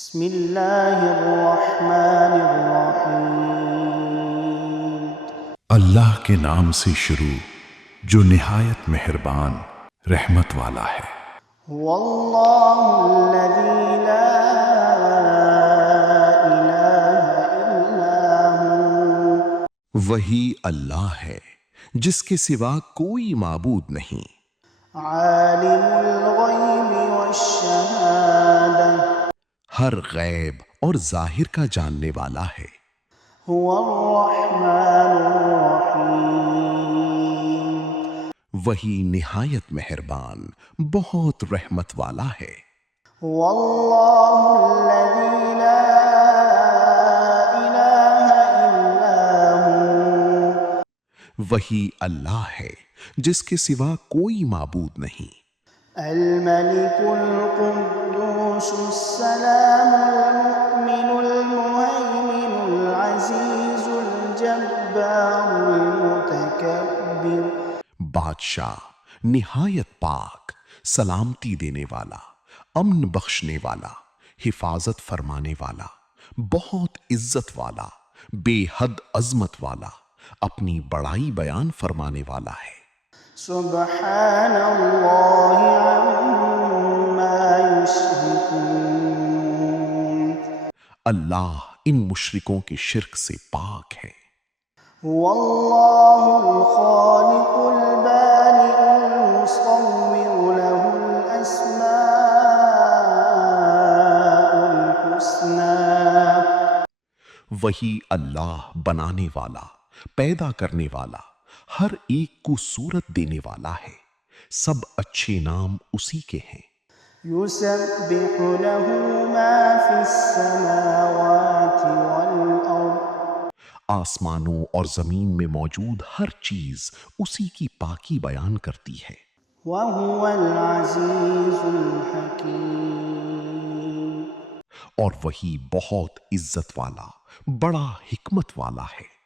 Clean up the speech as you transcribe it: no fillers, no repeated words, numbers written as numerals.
بسم اللہ الرحمن الرحیم۔ اللہ کے نام سے شروع جو نہایت مہربان رحمت والا ہے۔ هو اللہ الذی لا الہ الا ہو۔ وہی اللہ ہے جس کے سوا کوئی معبود نہیں۔ عالم الغیب والشہادہ۔ ہر غیب اور ظاہر کا جاننے والا ہے۔ هو الرحمن الرحیم۔ وہی نہایت مہربان بہت رحمت والا ہے۔ هو اللہ الذی لا الہ الا ہو۔ وہی اللہ ہے جس کے سوا کوئی معبود نہیں۔ الملك القدوس السلام المؤمن المهيمن العزيز الجبار المتكبر۔ بادشاہ نہایت پاک، سلامتی دینے والا، امن بخشنے والا، حفاظت فرمانے والا، بہت عزت والا، بے حد عظمت والا، اپنی بڑائی بیان فرمانے والا ہے۔ سبحان اللہ عما یشرکون۔ اللہ ان مشرکوں کے شرک سے پاک ہے۔ هو اللہ الخالق البارئ المصور له الاسماء الحسنى۔ وہی اللہ بنانے والا، پیدا کرنے والا، ہر ایک کو صورت دینے والا ہے۔ سب اچھے نام اسی کے ہیں۔ يسبح له ما في السماوات والأرض۔ آسمانوں اور زمین میں موجود ہر چیز اسی کی پاکی بیان کرتی ہے۔ وهو العزيز الحكيم۔ اور وہی بہت عزت والا، بڑا حکمت والا ہے۔